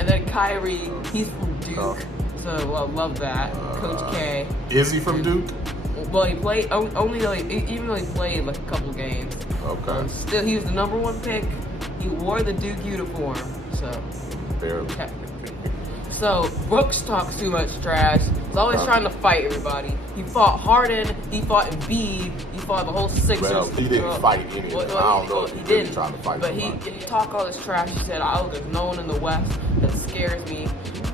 And then Kyrie, he's from Duke, so I love that. Coach K. Is he from Duke? Well, he played even though he played like a couple games. Okay. Still, he was the number 1 pick. He wore the Duke uniform, so. Barely. So Brooks talks too much trash. He's always trying to fight everybody. He fought Harden. He fought Embiid. He fought the whole Sixers. Well, he didn't fight any of them. I don't know if he really didn't. trying to fight. But he talked all this trash. He said, "Oh, there's no one in the West that scares me."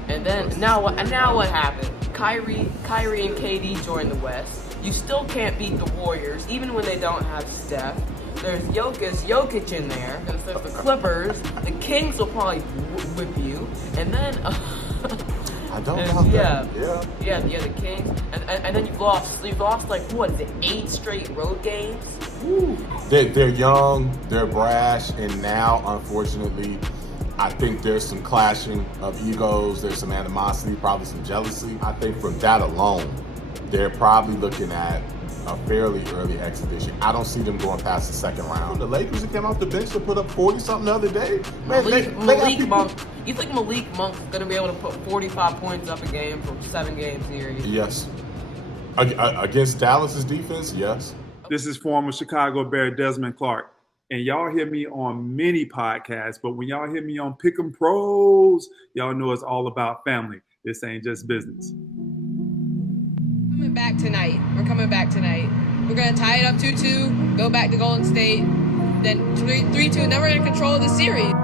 And then now what happened? Kyrie and KD joined the West. You still can't beat the Warriors, even when they don't have Steph. There's Jokic in there. There's the Clippers. The Kings will probably whip you. And then, I don't know that. Yeah, the Kings. And then you've lost like, what is it, 8 straight road games? Woo. They're young, they're brash, and now, unfortunately, I think there's some clashing of egos. There's some animosity, probably some jealousy. I think from that alone, they're probably looking at a fairly early exhibition. I don't see them going past the second round. The Lakers that came off the bench to put up 40-something the other day. Man, Malik Monk. You think Malik Monk's going to be able to put 45 points up a game for 7-game series? Yes. Against Dallas's defense, yes. This is former Chicago Bear Desmond Clark. And y'all hear me on many podcasts, but when y'all hear me on Pick'em Pros, y'all know it's all about family. This ain't just business. We're coming back tonight. We're going to tie it up 2-2, go back to Golden State, then 3-2, and then we're going to control the series.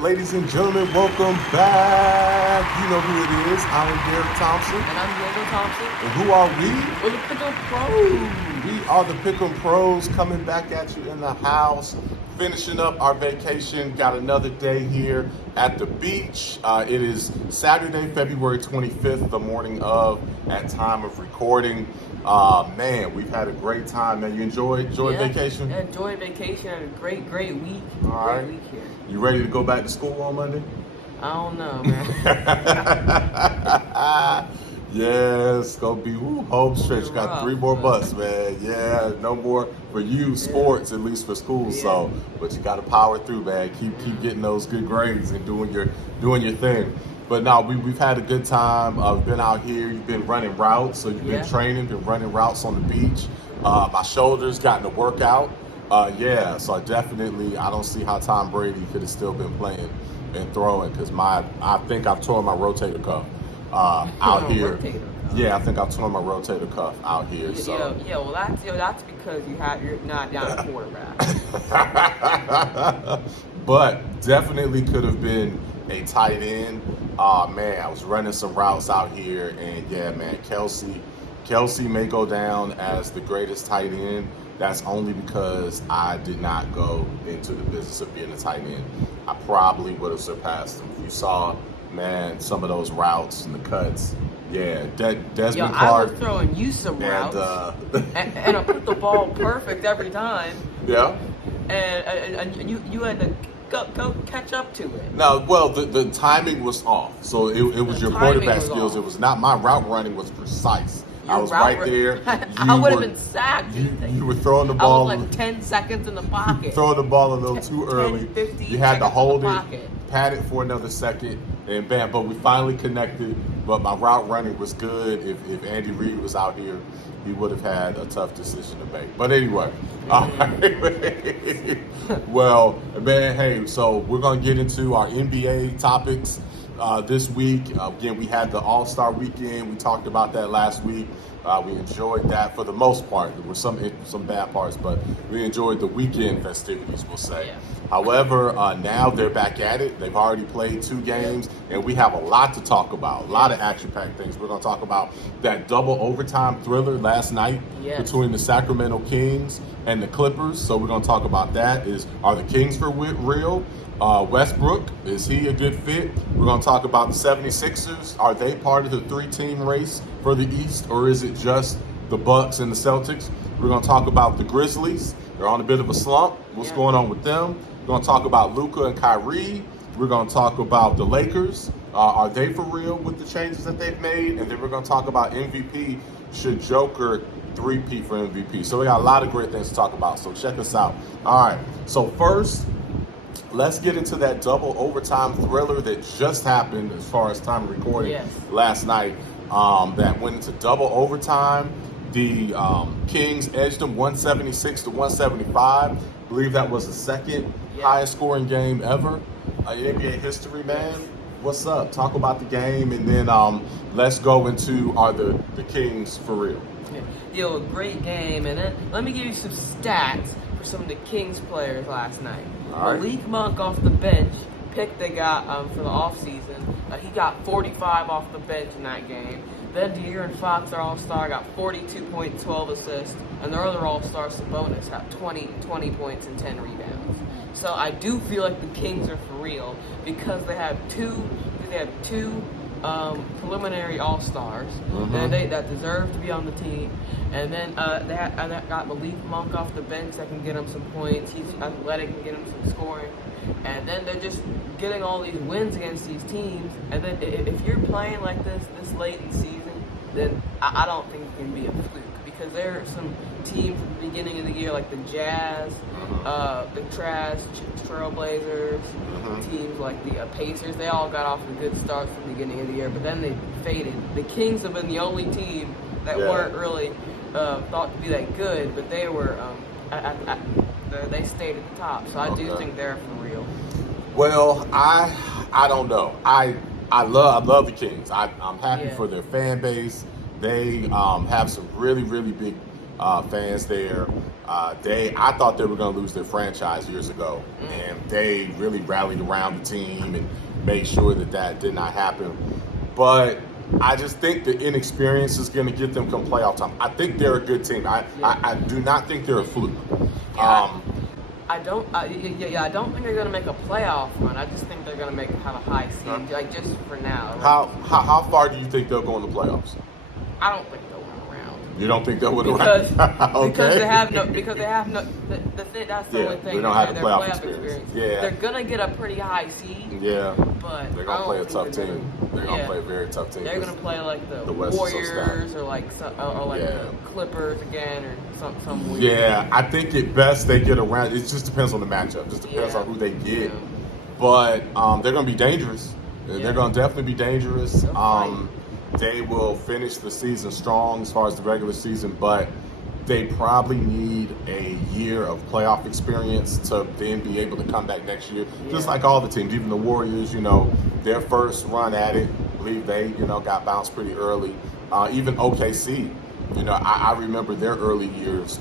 Ladies and gentlemen, welcome back. You know who it is. I am Derek Thompson. And I'm Diego Thompson. And who are we? We're the Pick'em Pros. We are the Pick'em Pros coming back at you in the house, finishing up our vacation. Got another day here at the beach. It is Saturday, February 25th, the morning of, at time of recording. Man, we've had a great time. Man, you enjoyed vacation? Yeah, enjoyed vacation. Had a great week. All right. Great week here. You ready to go back to school on Monday? I don't know, man. Yeah, it's gonna be home stretch. You got 3 more months, man. Yeah, no more for you sports, at least for school. Yeah. So, but you got to power through, man. Keep getting those good grades and doing your thing. But no, we've had a good time. Been out here. You've been running routes, so you've been training, been running routes on the beach. My shoulders gotten a workout. So I don't see how Tom Brady could have still been playing and throwing because I think I've torn my rotator cuff out here. Yeah, I think I've torn my rotator cuff out here. So well that's because you're not down a quarterback. But definitely could have been a tight end. Man, I was running some routes out here, and yeah, man, Kelsey may go down as the greatest tight end. That's only because I did not go into the business of being a tight end. I probably would have surpassed him. You saw, man, some of those routes and the cuts. Yeah, Desmond Clark. I was throwing you some routes, and I put the ball perfect every time. Yeah. And you had to go catch up to it. No, well, the timing was off. So it was your quarterback skills. It was not my route running was precise. I was right there. I would have been sacked. You were throwing the ball. I was like 10 seconds in the pocket. Throwing the ball a little too early. 10, you had to hold it, pat it for another second, and bam. But we finally connected. But my route running was good. If Andy Reid was out here, he would have had a tough decision to make. But anyway, well, man, hey, so we're going to get into our NBA topics this week. Again, we had the All-Star weekend. We talked about that last week. We enjoyed that for the most part. There were some bad parts, but we enjoyed the weekend festivities, we'll say. Yeah. However, now they're back at it. They've already played 2 games, and we have a lot to talk about, a lot of action-packed things. We're going to talk about that double overtime thriller last night between the Sacramento Kings and the Clippers. So we're going to talk about that. Are the Kings for real? Westbrook, is he a good fit? We're going to talk about the 76ers. Are they part of the 3-team race for the East, or is it just the Bucks and the Celtics? We're going to talk about the Grizzlies. They're on a bit of a slump. What's going on with them? We're going to talk about Luka and Kyrie. We're going to talk about the Lakers. Are they for real with the changes that they've made? And then we're going to talk about MVP. Should Joker 3-peat for MVP? So we got a lot of great things to talk about. So check us out. All right. So first, let's get into that double overtime thriller that just happened as far as time of recording last night. That went into double overtime. The Kings edged them 176 to 175. I believe that was the second highest scoring game ever in NBA history, man. What's up? Talk about the game, and then let's go into are the Kings for real? A great game, and then let me give you some stats for some of the Kings players last night. Malik Monk off the bench, pick they got for the offseason. He got 45 off the bench in that game. Then De'Aaron Fox, their all-star, got 42 points, 12 assists, and their other all-star, Sabonis, got 20 points and 10 rebounds. So I do feel like the Kings are for real because they have two preliminary all-stars that deserve to be on the team. And then they got Malik Monk off the bench that can get him some points. He's athletic and get him some scoring. And then they're just getting all these wins against these teams. And then if you're playing like this late in the season, then I don't think it can be a fluke. Because there are some teams at the beginning of the year, like the Jazz, the Trailblazers, teams like the Pacers. They all got off a good start from the beginning of the year, but then they faded. The Kings have been the only team that weren't really thought to be that good, but they were they stayed at the top. So I do think they're for real. Well, I don't know. I love the Kings. I'm happy for their fan base. They have some really, really big fans there. I thought they were going to lose their franchise years ago, and they really rallied around the team and made sure that did not happen. But I just think the inexperience is going to get them come playoff time. I think they're a good team. I do not think they're a fluke. I don't think they're going to make a playoff run. I just think they're going to have a high seed, like just for now. Right? How far do you think they'll go in the playoffs? I don't think they'll win a round. You don't think they'll win a round? Okay. Because they have no. That's the only thing. They don't have the playoff experience. Yeah. They're gonna get a pretty high seed. Yeah. But they're gonna play a tough team. They're gonna play a very tough team. They're gonna play like the Warriors or like the Clippers again or some weird. Yeah, I think at best they get around. It just depends on the matchup. It just depends on who they get. Yeah. But they're gonna be dangerous. They're gonna definitely be dangerous. They will finish the season strong as far as the regular season, but they probably need a year of playoff experience to then be able to come back next year. Just like all the teams, even the Warriors, their first run at it, I believe they, got bounced pretty early. Even OKC, I remember their early years,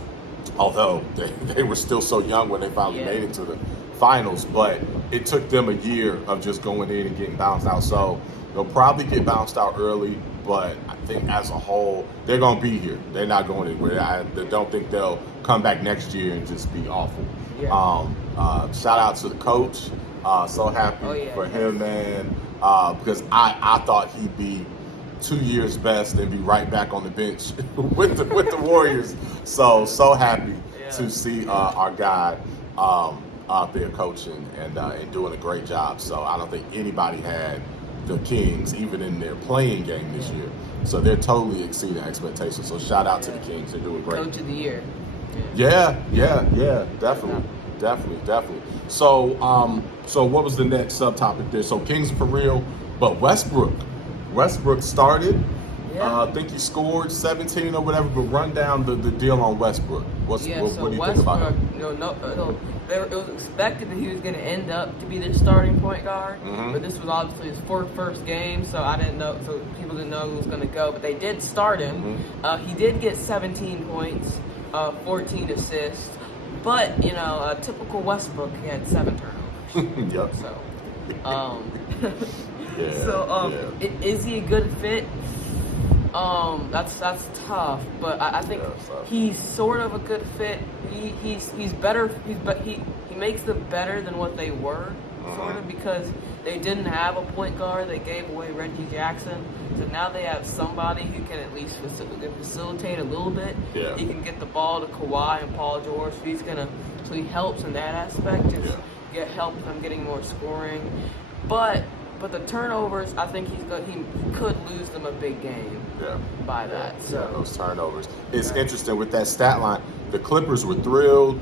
although they were still so young when they finally made it to the finals, but it took them a year of just going in and getting bounced out. So they'll probably get bounced out early, but I think as a whole, they're going to be here. They're not going anywhere. I don't think they'll come back next year and just be awful. Yeah. Shout out to the coach. So happy for him, man, because I thought he'd be 2 years best and be right back on the bench with the Warriors. So happy to see our guy out there coaching and doing a great job. So I don't think anybody had the Kings even in their playing game this year. So they're totally exceeding expectations. So shout out to the Kings. They're doing great. Coach of the year. Yeah, definitely. So what was the next subtopic there? So Kings for real, but Westbrook started. I think he scored 17 or whatever, but run down the deal on Westbrook. What do you think Westbrook, about him? It was expected that he was going to end up to be the starting point guard, but this was obviously his first game, so I didn't know. So people didn't know who was going to go, but they did start him. He did get 17 points, 14 assists, but typical Westbrook, he had 7 turnovers. Yep. So, is he a good fit? That's tough, but I think he's sort of a good fit. He's better. He makes them better than what they were, sort of, because they didn't have a point guard. They gave away Reggie Jackson, so now they have somebody who can at least facilitate a little bit. Yeah. He can get the ball to Kawhi and Paul George. So he helps in that aspect. Get help them getting more scoring, but the turnovers, I think he could lose them a big game by that. So those turnovers. It's interesting with that stat line. The Clippers were thrilled.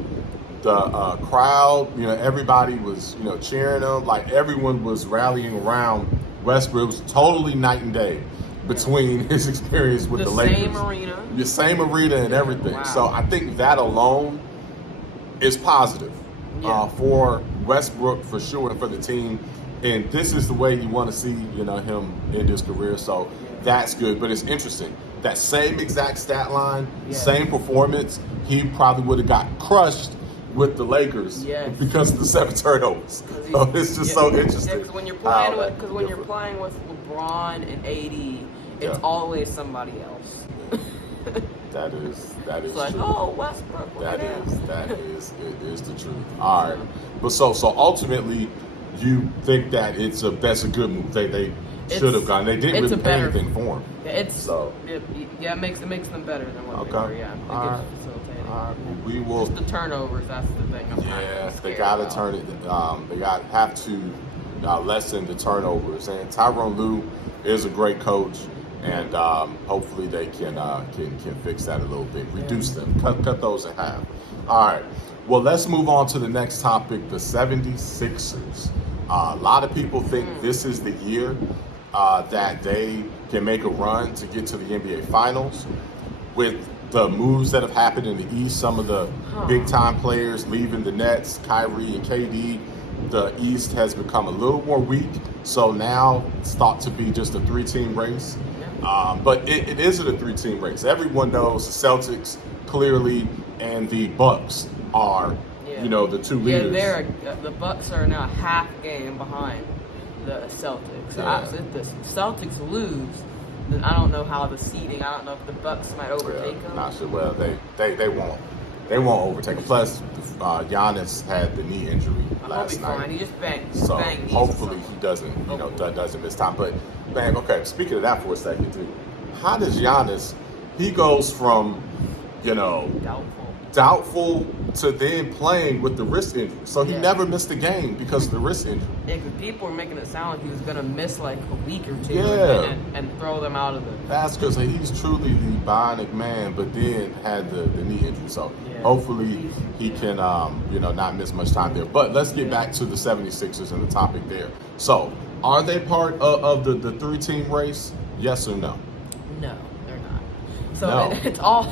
The crowd, everybody was, cheering them. Like everyone was rallying around Westbrook. It was totally night and day between his experience with the Lakers. The same arena and everything. Wow. So I think that alone is positive for Westbrook for sure and for the team. And this is the way you want to see, him end his career. So that's good. But it's interesting. That same exact stat line, same performance, he probably would have got crushed with the Lakers because of the 7 turnovers. So it's just so interesting. Because when you're playing with LeBron and AD, it's always somebody else. That is it's like, true. oh, Westbrook. That is the truth. All right. But so ultimately, you think that that's a good move. They should have gone. They didn't really pay anything for him. It makes them better than what they were. Yeah. All right. We will. Just the turnovers. That's the thing. They got to turn it. They have to lessen the turnovers. And Tyronn Lue is a great coach, and hopefully they can fix that a little bit, reduce them, cut those in half. All right. Well, let's move on to the next topic, the 76ers. A lot of people think this is the year that they can make a run to get to the NBA Finals. With the moves that have happened in the East, some of the big-time players leaving the Nets, Kyrie and KD, the East has become a little more weak. So now it's thought to be just a 3-team race. But it isn't a 3-team race. Everyone knows the Celtics clearly and the Bucks are, the two leaders. The Bucks are now half game behind the Celtics. So if the Celtics lose, then I don't know how the seeding. I don't know if the Bucks might overtake them. Not sure. Well, they won't. They won't overtake them. Plus, Giannis had the knee injury last night. Fine. He just banged. So hopefully he doesn't, doesn't miss time. But man, okay. Speaking of that for a second, too, how does Giannis? He goes from, doubtful to then playing with the wrist injury. So he never missed a game because of the wrist injury. Yeah, because people were making it sound like he was going to miss like a week or two and throw them out of the... That's because he's truly the bionic man, but then had the knee injury. So hopefully he can, not miss much time there. But let's get back to the 76ers and the topic there. So are they part of the 3-team race? Yes or no? No, they're not. So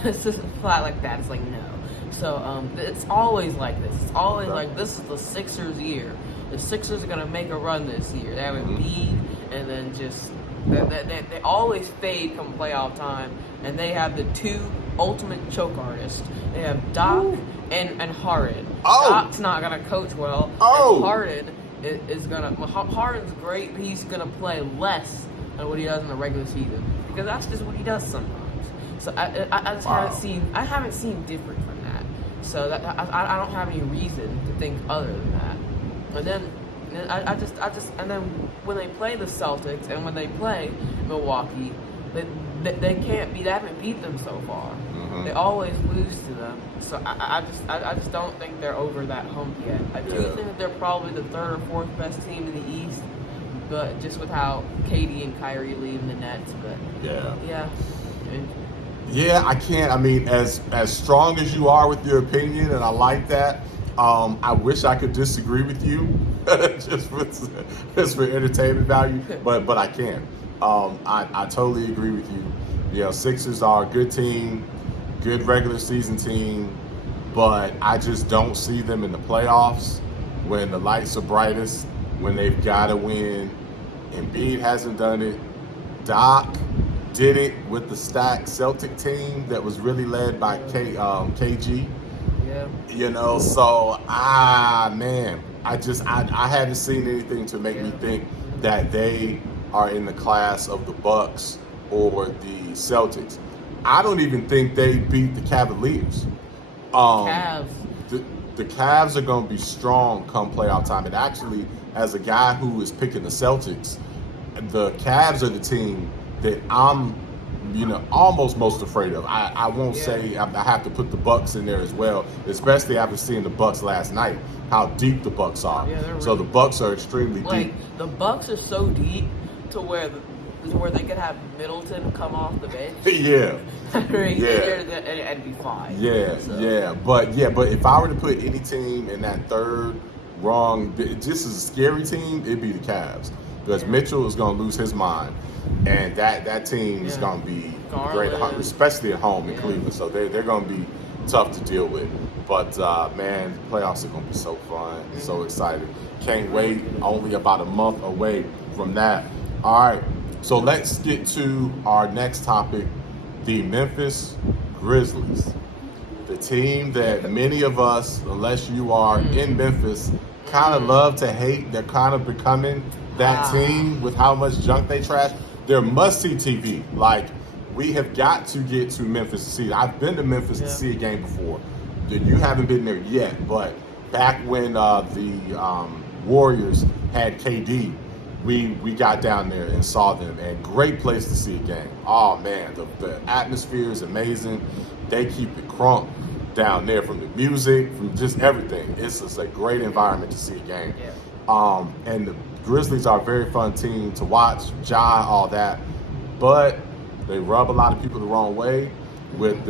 it's just flat like that. It's like no. So it's always like this. It's always like this is the Sixers' year. The Sixers are gonna make a run this year. They have Embiid, and then just they always fade come playoff time. And they have the 2 ultimate choke artists. They have Doc and Harden. Doc's not gonna coach well. And Harden is gonna. Harden's great, but he's gonna play less than what he does in the regular season because that's just what he does sometimes. So I just haven't seen different from that. So that I don't have any reason to think other than that. And then I just when they play the Celtics and when they play Milwaukee, they haven't beat them so far. They always lose to them. So I just don't think they're over that hump yet. I do think that they're probably the 3rd or 4th best team in the East, but just with how KD and Kyrie leave the Nets. But yeah, I can't. I mean, as strong as you are with your opinion, and I like that. I wish I could disagree with you, just for entertainment value, but I can't. I totally agree with you. Sixers are a good team, good regular season team. but I just don't see them in the playoffs when the lights are brightest, when they've got to win. Embiid hasn't done it. Doc did it with the stacked Celtic team that was really led by KG. Yeah. You know, so man, I haven't seen anything to make me think that they are in the class of the Bucks or the Celtics. I don't even think they beat the Cavaliers. Cavs. The Cavs are going to be strong come playoff time. And actually, as a guy who is picking the Celtics, the Cavs are the team that I'm, almost most afraid of. I won't say I have to put the Bucks in there as well, especially after seeing the Bucks last night, how deep the Bucks are. Yeah, so the Bucks are extremely deep. The Bucks are so deep to where they could have Middleton come off the bench. Yeah. And it'd be fine. Yeah, so. But if I were to put any team in that third rung, just as a scary team, it'd be the Cavs. Because Mitchell is going to lose his mind. And that team is going to be great, especially at home in Cleveland. So they're going to be tough to deal with. But, man, the playoffs are going to be so fun. So excited. Can't wait. Only about a month away from that. All right. So let's get to our next topic, the Memphis Grizzlies. The team that many of us, unless you are in Memphis, kind of love to hate. They're kind of becoming that team with how much junk they trash. They're must-see TV. Like, we have got to get to Memphis to see it. I've been to Memphis to see a game before. You haven't been there yet, but back when the Warriors had KD, we got down there and saw them, and great place to see a game. Oh, man, the atmosphere is amazing. They keep it crunk down there, from the music, from just everything. It's just a great environment to see a game. Yeah. And the Grizzlies are a very fun team to watch, Ja, all that, but they rub a lot of people the wrong way with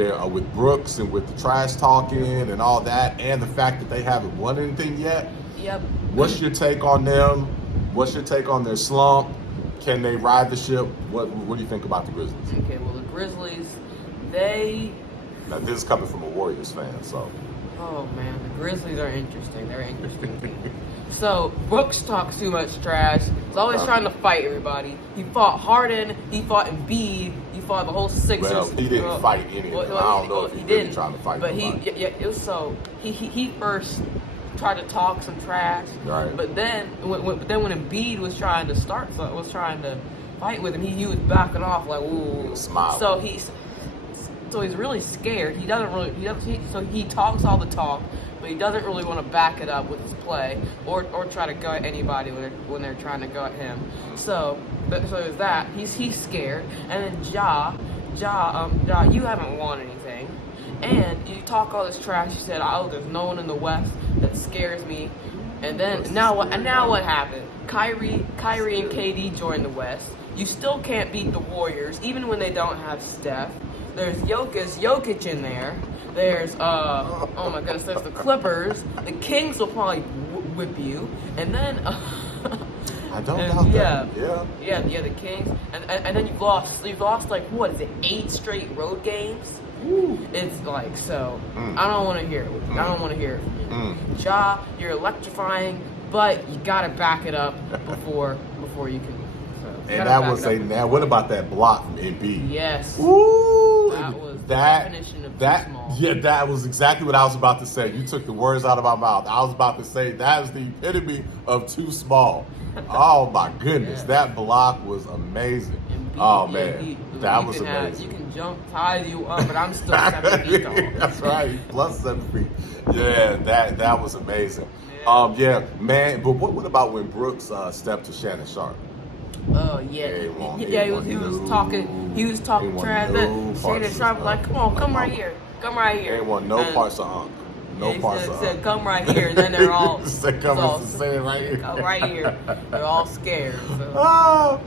Brooks and with the trash talking and all that, and the fact that they haven't won anything yet. Yep. What's your take on them? What's your take on their slump? Can they ride the ship? What do you think about the Grizzlies? Okay, well, the Grizzlies, Now, this is coming from a Warriors fan, so. Oh, man, the Grizzlies are interesting. They're an interesting team. So, Brooks talks too much trash. He's always trying to fight everybody. He fought Harden, he fought Embiid, he fought the whole Sixers. Well, he didn't fight any of them. I don't know if he really trying to fight but nobody. He first tried to talk some trash. Right. But then when Embiid was trying to fight with him, he was backing off like, ooh. Smiling. So he's really scared. He talks all the talk, but he doesn't really want to back it up with his play or try to go at anybody when they're trying to go at him. So there's that. He's scared. And then Ja, you haven't won anything, and you talk all this trash. You said, "Oh, there's no one in the West that scares me." And then now what happened? Kyrie and KD joined the West. You still can't beat the Warriors, even when they don't have Steph. There's Jokic in there. There's oh my goodness, there's the Clippers. The Kings will probably whip you, and then I don't doubt that. Yeah, the Kings, and then you've lost like, what is it, 8 straight road games? Ooh. It's like, so I don't want to hear it. I don't want to hear it from you. Ja, you're electrifying, but you gotta back it up before you can. And that was now. What about that block from Embiid? Yes. Ooh, that was the definition of too small. Yeah, that was exactly what I was about to say. You took the words out of my mouth. I was about to say that is the epitome of too small. Oh my goodness, that block was amazing. Oh man, that was amazing. You can jump high as you up, but I'm still 7 feet tall. That's right, plus 7 feet. Yeah, that was amazing. Yeah. Man. But what about when Brooks stepped to Shannon Sharp? Oh yeah, he was talking trash. Shannon Sharp was like, come right here. He ain't want no parts of Unc. He said, come right here. And then they're all come right here. Come right here. They're all scared. So. Oh,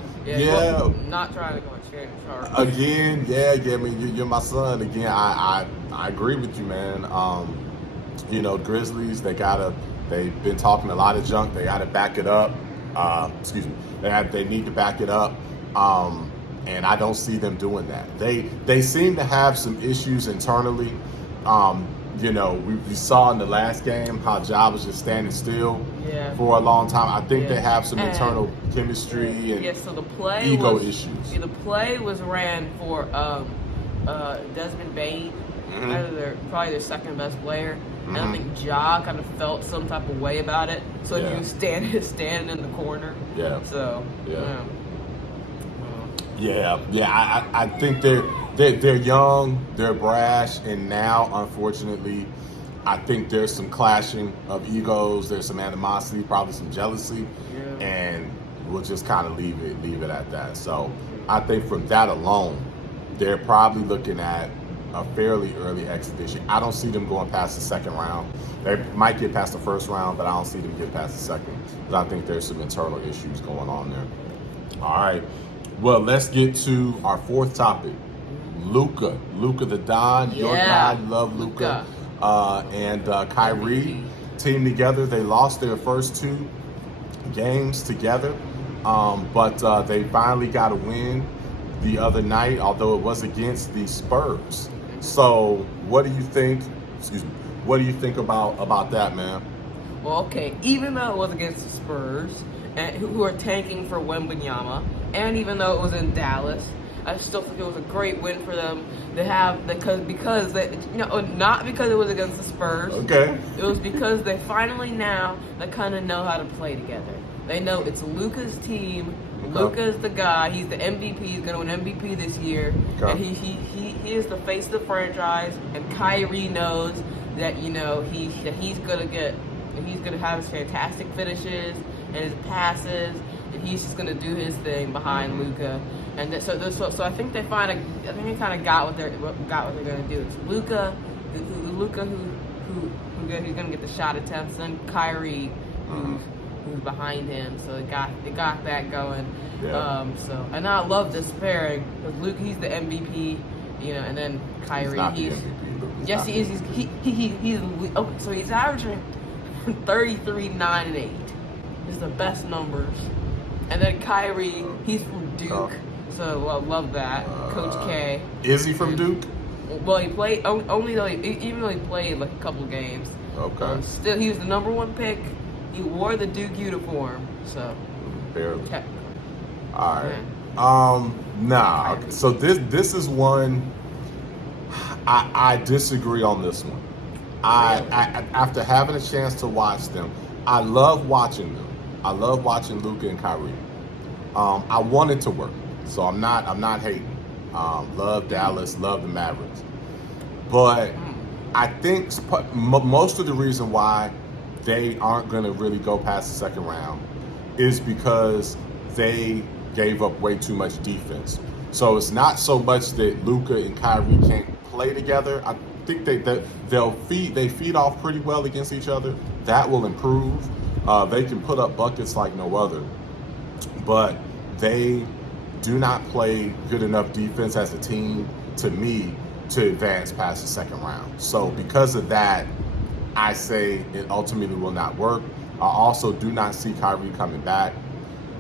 Not trying to go at Shannon Sharp. Again, yeah. I mean, you're my son. Again, I agree with you, man. Grizzlies, they've been talking a lot of junk. They got to back it up. They need to back it up, and I don't see them doing that. They seem to have some issues internally. You know, we saw in the last game how Ja was just standing still for a long time. I think they have some internal chemistry and so the play ego issues. The play was ran for Desmond Bane, probably their second best player. And I think Ja kind of felt some type of way about it, so he was standing in the corner. Yeah. So I think they're young, they're brash, and now, unfortunately, I think there's some clashing of egos. There's some animosity, probably some jealousy, and we'll just kind of leave it at that. So I think from that alone, they're probably looking at a fairly early exhibition. I don't see them going past the second round. They might get past the first round, but I don't see them get past the second, because I think there's some internal issues going on there. All right. Well, let's get to our fourth topic. Luka the Don, your guy, you love Luka. And Kyrie team together. They lost their first 2 games together, but they finally got a win the other night, although it was against the Spurs. So what do you think? What do you think about that, man? Well, okay, even though it was against the Spurs, and who are tanking for Wembanyama, and even though it was in Dallas, I still think it was a great win for them. They have because they, not because it was against the Spurs. Okay. It was because they finally now they kind of know how to play together. They know it's Luka's team. Okay. Luka's the guy. He's the MVP. He's going to win MVP this year. Okay. And he is the face of the franchise. And Kyrie knows that he's gonna have his fantastic finishes and his passes, and he's just gonna do his thing behind Luka. And so I think they kind of got what they're gonna do. It's Luka who's gonna get the shot attempts, and then Kyrie who's behind him. So they got that going. Yeah. And I love this pairing because Luka, he's the MVP, and then Kyrie, he's the MVP. Yes, he is. So he's averaging 33, 9, and 8. Is the best numbers. And then Kyrie, he's from Duke, so I love that. Coach K. Is he from Duke? Well, he played even though he played like a couple games. Okay. Still, he was the number 1 pick. He wore the Duke uniform, so. Barely. All right. Nah. So this is one. I disagree on this one. I after having a chance to watch them, I love watching them. I love watching Luka and Kyrie. I want it to work, so I'm not hating. Love Dallas, love the Mavericks, but I think most of the reason why they aren't going to really go past the second round is because they gave up way too much defense. So it's not so much that Luka and Kyrie can't play together. I think they feed off pretty well against each other. That will improve. They can put up buckets like no other, but they do not play good enough defense as a team, to me, to advance past the second round. So because of that, I say it ultimately will not work. I also do not see Kyrie coming back.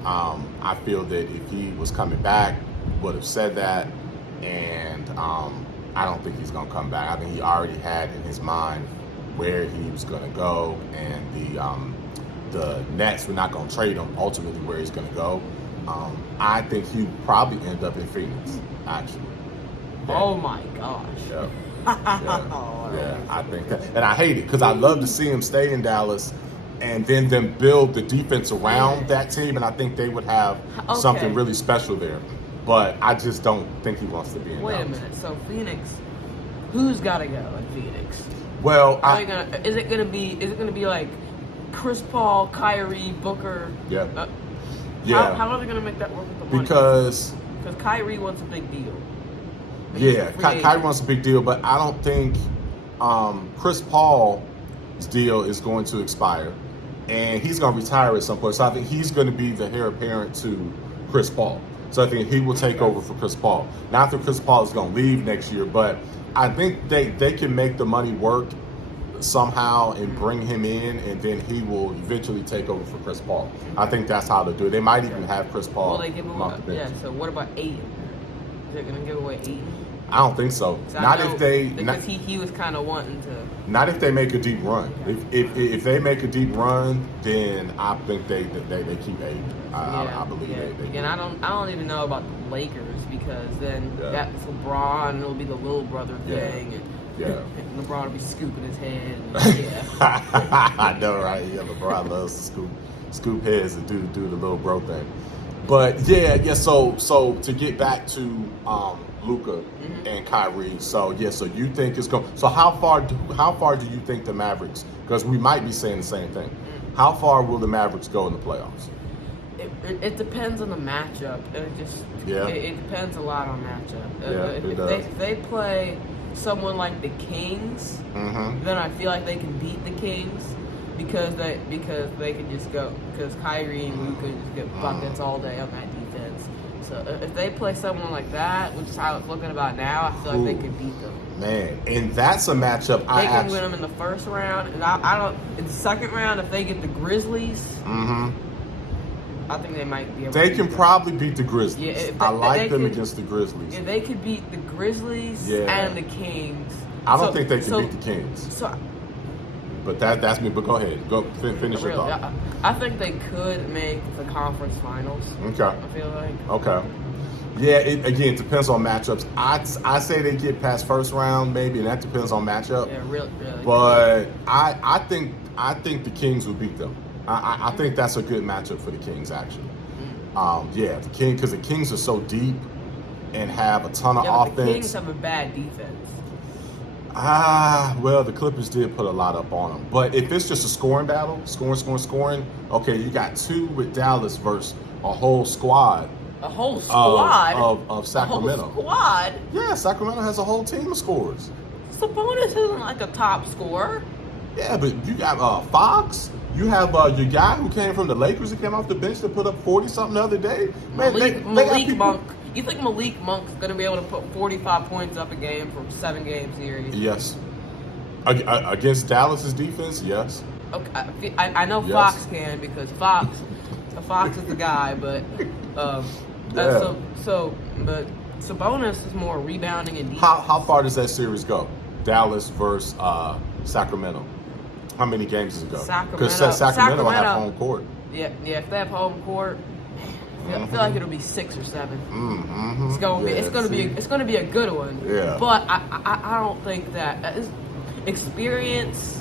I feel that if he was coming back, would have said that, and I don't think he's going to come back. I think he already had in his mind where he was going to go, and the Nets were not going to trade him, ultimately where he's going to go. I think he would probably end up in Phoenix, actually. Oh my gosh. Yeah. Yeah, I think that. And I hate it because I love to see him stay in Dallas and then them build the defense around that team, and I think they would have something really special there. But I just don't think he wants to be in Dallas. Wait a minute. So Phoenix, who's got to go in Phoenix? Well, is it gonna be like Chris Paul, Kyrie, Booker? Yeah. How are they gonna make that work with the money? Because Kyrie wants a big deal. Yeah, Kyrie wants a big deal, but I don't think Chris Paul's deal is going to expire, and he's going to retire at some point. So I think he's going to be the heir apparent to Chris Paul. So I think he will take over for Chris Paul. Not that Chris Paul is going to leave next year, but I think they can make the money work somehow and bring him in, and then he will eventually take over for Chris Paul. I think that's how they do it. They might even have Chris Paul. Well, they give him so what about Aiden? Is they going to give away Aiden? I don't think so. Not if they. Because he was kind of wanting to. Not if they make a deep run. If they make a deep run, then I think they keep 8. I believe they. Again, I don't even know about the Lakers because then that's LeBron and it'll be the little brother thing. And, and LeBron will be scooping his head. And, I know, right? Yeah, LeBron loves to scoop heads and do the little bro thing. But so to get back to Luka and Kyrie, so you think it's going. So how far do you think the Mavericks? Because we might be saying the same thing. How far will the Mavericks go in the playoffs? It depends on the matchup. It depends a lot on matchup. If they play someone like the Kings, then I feel like they can beat the Kings because they can just go because Kyrie and Luka just get buckets all day on that defense. So if they play someone like that, which is how it's looking about now, I feel like they could beat them. Man, and that's a matchup they can win them in the first round, and I don't. In the second round, if they get the Grizzlies, I think they might be able to. They can probably beat the Grizzlies. Yeah, I like them against the Grizzlies. If they could beat the Grizzlies and the Kings. I don't think they can beat the Kings. But that's me. But go ahead. Finish your thought. I think they could make the conference finals. Okay. I feel like. Okay. Yeah. It depends on matchups. I say they get past first round maybe, and that depends on matchup. Yeah, really. But I think the Kings will beat them. I think that's a good matchup for the Kings actually. The King because the Kings are so deep and have a ton of offense. The Kings have a bad defense. Well, the Clippers did put a lot up on them. But if it's just a scoring battle, scoring, okay, you got 2 with Dallas versus a whole squad. A whole squad? Of Sacramento. A whole squad? Yeah, Sacramento has a whole team of scorers. Sabonis isn't like a top scorer. Yeah, but you got Fox. You have your guy who came from the Lakers who came off the bench to put up 40-something the other day. Man, Malik Monk. You think Malik Monk's going to be able to put 45 points up a game from 7-game series? Yes. Against Dallas's defense, yes. Okay, I know Fox can because Fox is the guy, but but Sabonis is more rebounding and defense. How far does that series go? Dallas versus Sacramento. How many games does it go? Because Sacramento will have home court. Yeah. If they have home court, I feel like it'll be 6 or 7. It's gonna be a good one. Yeah. But I don't think that experience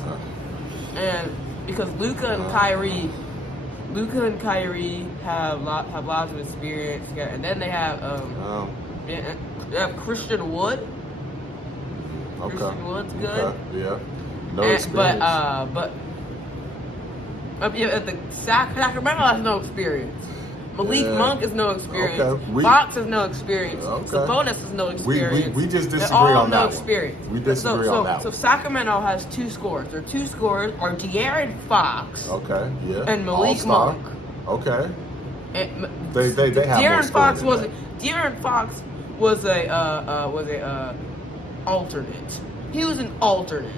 and because Luka and Kyrie have lots of experience together, and then they have Christian Wood. Okay. Christian Wood's good. Okay. Yeah. No experience. The Sacramento has no experience. Malik Monk has no experience. Okay. Fox has no experience. Okay. Sabonis has no experience. We just disagree on that experience. one. We disagree on that So Sacramento has 2 scorers. Their 2 scorers are De'Aaron Fox. Okay. Yeah. And Malik Monk. Okay. And they have De'Aaron Fox more De'Aaron Fox was a alternate. He was an alternate.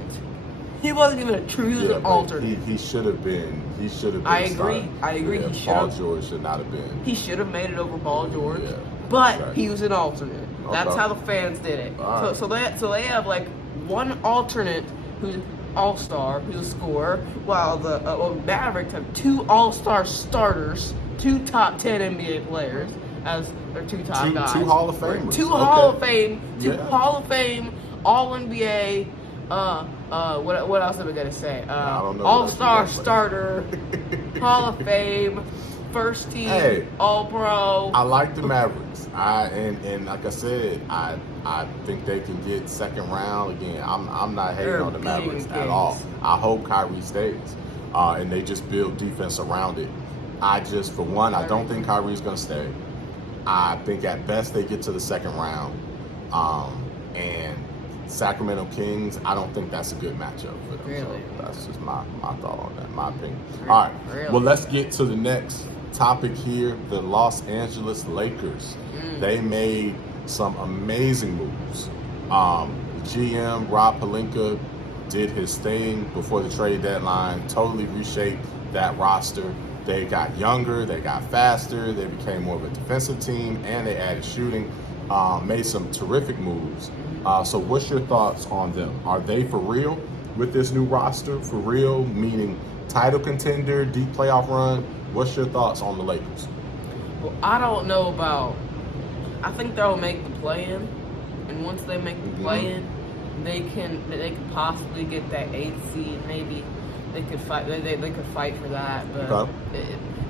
He wasn't even a true. He was an alternate. He should have been. I agree. Yeah, he should. Paul George should not have been. He should have made it over Paul George. Yeah, but he was an alternate. Okay. That's how the fans did it. Right. So they have like one alternate who's an all-star, who's a scorer, while the Mavericks have 2 all-star starters, 2 top 10 NBA players as their 2 top guys. 2 Hall of Famers. 2 Hall of Fame, 2 Hall of Fame, All NBA. What else am I gonna say? All-star starter, Hall of Fame, first team, All-Pro. I like the Mavericks. And like I said, I think they can get second round again. I'm not hating on the Mavericks at all. I hope Kyrie stays, and they just build defense around it. I don't think Kyrie's gonna stay. I think at best they get to the second round, and Sacramento Kings, I don't think that's a good matchup for them. Really? So that's just my thought on that, my opinion. All right. Really? Well, let's get to the next topic here. The Los Angeles Lakers. They made some amazing moves. GM Rob Pelinka did his thing before the trade deadline, totally reshaped that roster. They got younger, they got faster, they became more of a defensive team, and they added shooting. made some terrific moves. So what's your thoughts on them? Are they for real with this new roster? For real, meaning title contender, deep playoff run? What's your thoughts on the Lakers? Well, I don't know about. I think they'll make the play-in, and once they make the play-in, they can possibly get that 8th seed. Maybe they could fight. They could fight for that, but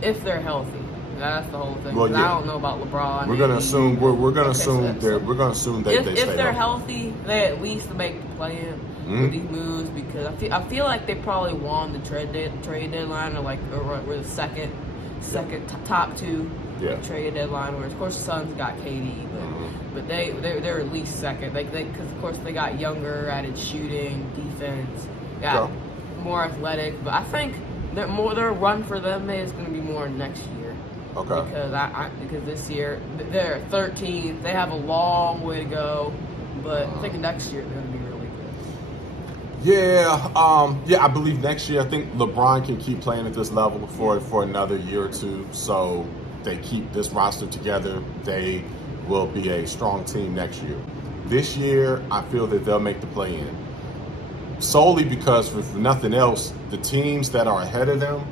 if they're healthy, that's the whole thing. Well, I don't know about LeBron. We're gonna assume we're gonna assume they if stay they're healthy. healthy, they at least make the play-in with these moves, because I feel like they probably won the trade deadline, or were the second top two trade deadline. Where of course the Suns got KD, but they're at least second. Because of course they got younger, added shooting, defense, got more athletic. But I think their run for them is going to be more next year. Okay. Because this year they're 13th. They have a long way to go, but I think next year they're going to be really good. Yeah, I believe next year. I think LeBron can keep playing at this level for another year or two. So they keep this roster together, they will be a strong team next year. This year, I feel that they'll make the play-in. Solely because, if nothing else, the teams that are ahead of them,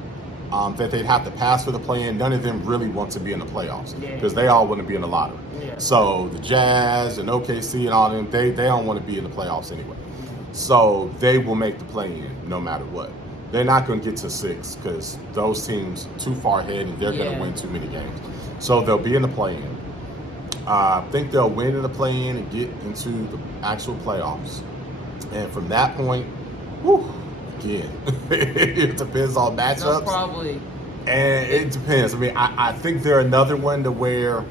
that they'd have to pass for the play-in, none of them really want to be in the playoffs because they all want to be in the lottery. Yeah. So the Jazz and OKC and all them, they don't want to be in the playoffs anyway. So they will make the play-in no matter what. They're not going to get to 6 because those teams too far ahead and they're going to win too many games. So they'll be in the play-in. I think they'll win in the play-in and get into the actual playoffs. And from that point, again, it depends on matchups. Probably. And it depends. I mean, I think they're another one to where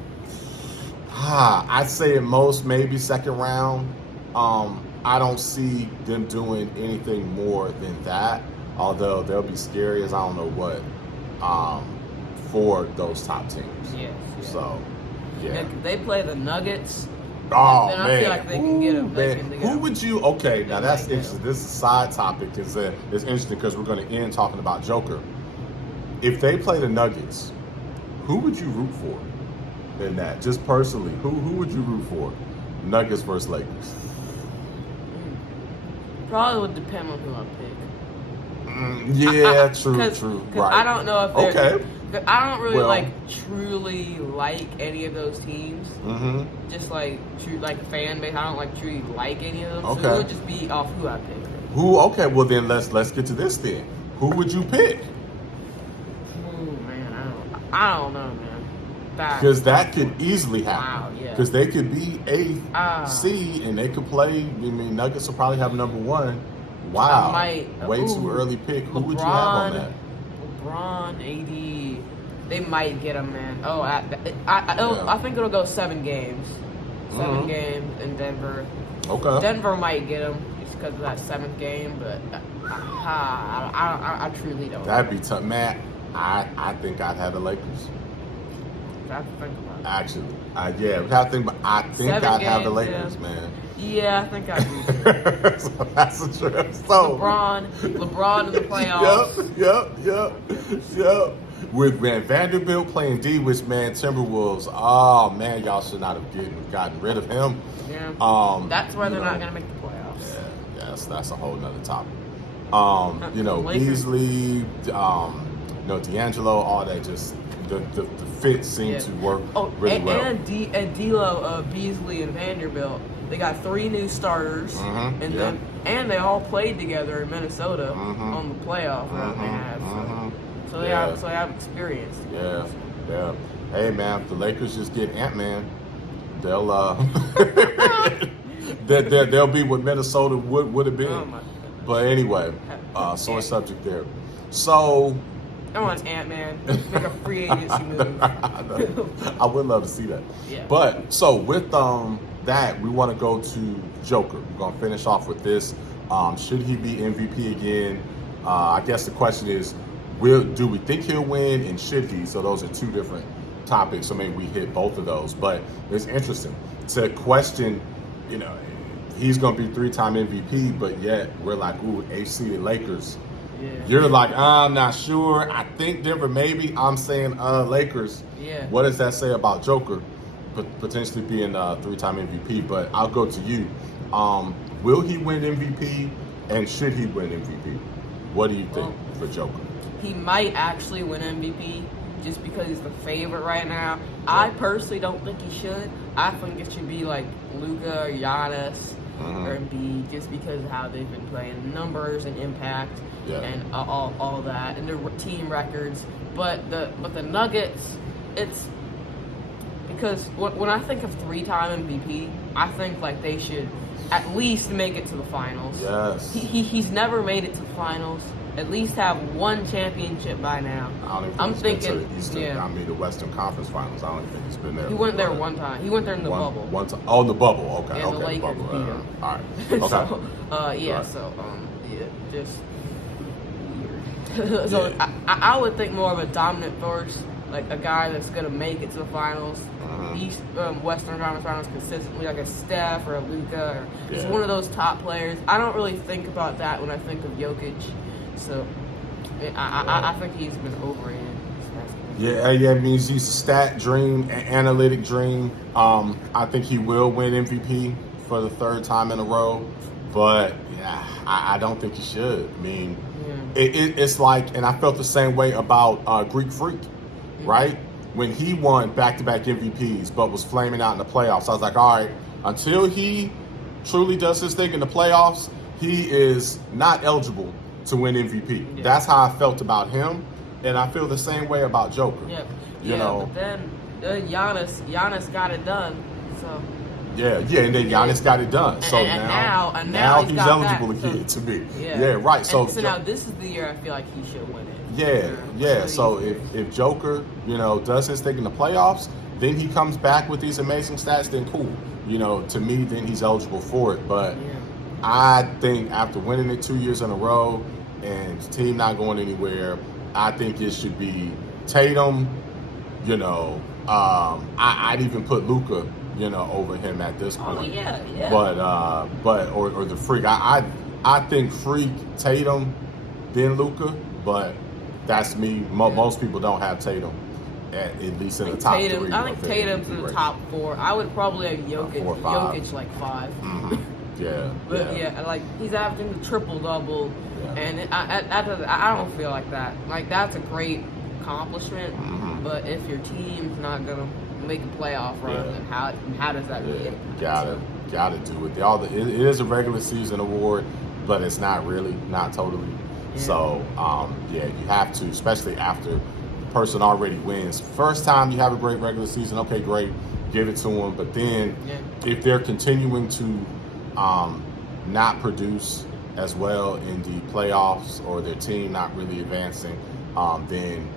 I'd say at most maybe second round. I don't see them doing anything more than that. Although they'll be scary as I don't know what for those top teams. Yes. So, yeah. If they play the Nuggets, oh, then man. I feel like they can get them. Who would you? Okay, now that's interesting. This is a side topic. It's interesting because we're going to end talking about Joker. If they play the Nuggets, who would you root for in that? Just personally, who would you root for? Nuggets versus Lakers. Probably would depend on who I pick. Yeah, true. Right. I don't know if they're I don't really truly like any of those teams. Just like true fan base, I don't truly like any of them. Okay. So it would just be off who I pick. Who? Okay, well then let's get to this then. Who would you pick? Oh man, I don't know, man. Because that could easily happen. Wow, yeah. Because they could be 8th seed and they could play. I mean, Nuggets will probably have number 1. Wow. Way too early pick. Who would you have on that? LeBron, AD. They might get him, man. I think it'll go 7 games. 7 games in Denver. Okay. Denver might get him just because of that 7th game, but I truly don't. That'd be tough, man. I think I'd have the Lakers. I have to think about it. Actually, we have to think, but I think I'd have the Lakers, man. Yeah, I think I do. So that's a trip. So LeBron in the playoffs. Yep. With Vanderbilt playing D, which Timberwolves. Oh man, y'all should not have gotten rid of him. Yeah. That's why they're not gonna make the playoffs. Yeah, that's a whole nother topic. Beasley, D'Angelo, all that just the fit seemed to work really well. And D'Lo, Beasley, and Vanderbilt. They got 3 new starters, and they all played together in Minnesota on the playoff run they had. So they have experience. Yeah. Hey man, if the Lakers just get Ant-Man, they'll they'll be what Minnesota would have been. Oh but anyway, sore subject there. So I want Ant-Man. Make a free agency move. I would love to see that. Yeah. But so with that, we want to go to Joker. We're gonna finish off with this. Should he be MVP again? I guess the question is, do we think he'll win, and should he? So those are 2 different topics. So maybe we hit both of those. But it's interesting to question. He's gonna be 3-time MVP, but yet we're like, ooh, 8-seeded Lakers. Yeah. You're like, I'm not sure. I think Denver, maybe. I'm saying Lakers. Yeah. What does that say about Joker? potentially being a 3-time MVP, but I'll go to you. Will he win MVP, and should he win MVP? What do you think for Joker? He might actually win MVP just because he's the favorite right now. I personally don't think he should. I think it should be like Luka or Giannis or Embiid, just because of how they've been playing, numbers and impact and all that, and their team records. But the Nuggets, it's because when I think of 3-time MVP, I think like they should at least make it to the finals. Yes. He's never made it to the finals. At least have one championship by now. I'm thinking, the Western Conference Finals. I don't even think he's been there. He went there one time. He went there in the bubble. One time. Oh, in the bubble. Okay. Yeah, okay. the Lakers bubble. beat him. All right. Okay. Just weird. So I would think more of a dominant force, like a guy that's gonna make it to the finals, Western Conference Finals consistently, like a Steph or a Luka, or just one of those top players. I don't really think about that when I think of Jokic. So, I think he's been overrated. Yeah. I mean, he's a stat dream, an analytic dream. I think he will win MVP for the 3rd time in a row, but I don't think he should. I mean, it's like, and I felt the same way about Greek Freak, right? When he won back-to-back MVPs, but was flaming out in the playoffs, I was like, all right, until he truly does his thing in the playoffs, he is not eligible to win MVP. Yeah. That's how I felt about him, and I feel the same way about Joker. You know. But then Giannis got it done. So. Yeah, and then Giannis got it done. So now he's eligible again to me. Yeah, right. So now this is the year I feel like he should win it. Yeah. So if Joker, does his thing in the playoffs, then he comes back with these amazing stats, then cool. To me, then he's eligible for it. But I think after winning it 2 years in a row and his team not going anywhere, I think it should be Tatum. I'd even put Luka, over him at this point. Oh yeah. But the Freak. I think Freak, Tatum, then Luka. But that's me. Most people don't have Tatum at least in the top 3. I think Tatum's in the top 4. I would probably have Jokic. 4 or 5. Jokic like 5. Yeah. Like he's averaging the triple-double, and I don't feel like that. Like that's a great accomplishment, but if your team's not gonna make a playoff run, then how does that really impact? Gotta do it. It is a regular season award, but it's not totally. Yeah. So you have to, especially after the person already wins. First time you have a great regular season, okay, great, give it to them. But then if they're continuing to not produce as well in the playoffs, or their team not really advancing, then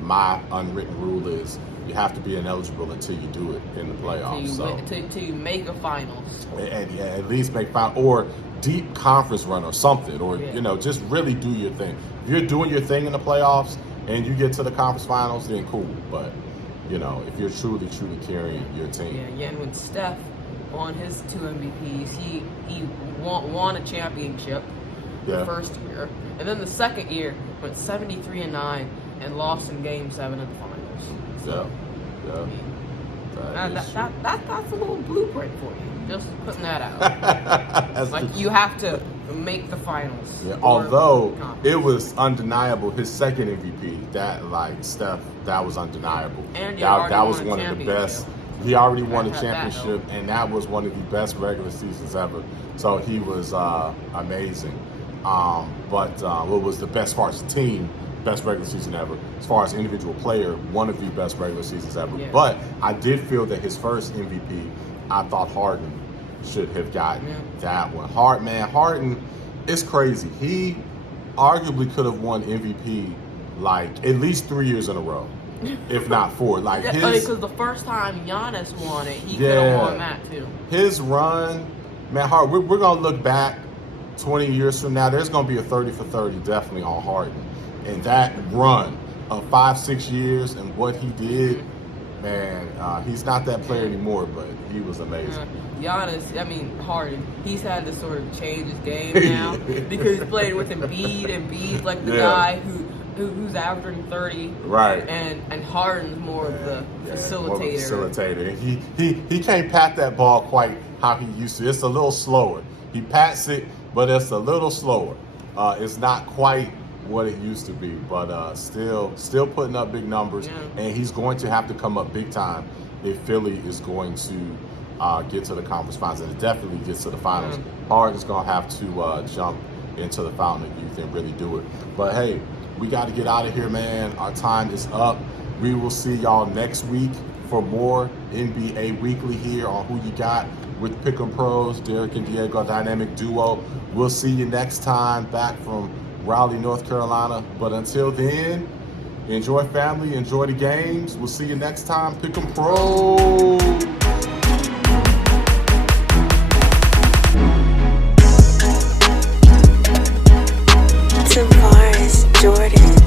my unwritten rule is you have to be ineligible until you do it in the playoffs. Until you make a finals. And at least make final or deep conference run or something, or just really do your thing. If you're doing your thing in the playoffs and you get to the conference finals, then cool. But if you're truly carrying your team. And when Steph won his 2 MVPs, he won a championship the first year, and then the second year went 73-9 and lost in Game 7 of the finals. So, that's a little blueprint for you. Just putting that out. Like you have to make the finals. Yeah, although it was undeniable, his second MVP, that Steph, that was undeniable. And that was one of the best. He already won a championship, and that was one of the best regular seasons ever. So he was amazing. But what was the best as far as team? Best regular season ever. As far as individual player, one of the best regular seasons ever. Yeah. But I did feel that his first MVP, I thought Harden should have gotten that one. Harden, it's crazy. He arguably could have won MVP like at least 3 years in a row, if not 4. Like because the first time Giannis won it, he could have won that too. His run, Harden. We're gonna look back 20 years from now. There's gonna be a 30 for 30 definitely on Harden. And that run of 5-6 years and what he did, he's not that player anymore, but he was amazing. Harden, he's had to sort of change his game now because he's playing with Embiid. Embiid's like the guy who who's averaging 30. Right. And Harden's more of the facilitator. More of a facilitator. He can't pat that ball quite how he used to. It's a little slower. He pats it, but it's a little slower. It's not quite what it used to be, but still putting up big numbers. Yeah. And he's going to have to come up big time if Philly is going to get to the conference finals, and it definitely gets to the finals. Harden's going to have to jump into the fountain of youth and really do it. But hey, we got to get out of here, man. Our time is up. We will see y'all next week for more NBA Weekly here on Who You Got with Pick'em Pros, Derrick and Diego, dynamic duo. We'll see you next time back from Raleigh, North Carolina. But until then, enjoy family, enjoy the games. We'll see you next time. Pick'em Pros. Tavares Jordan.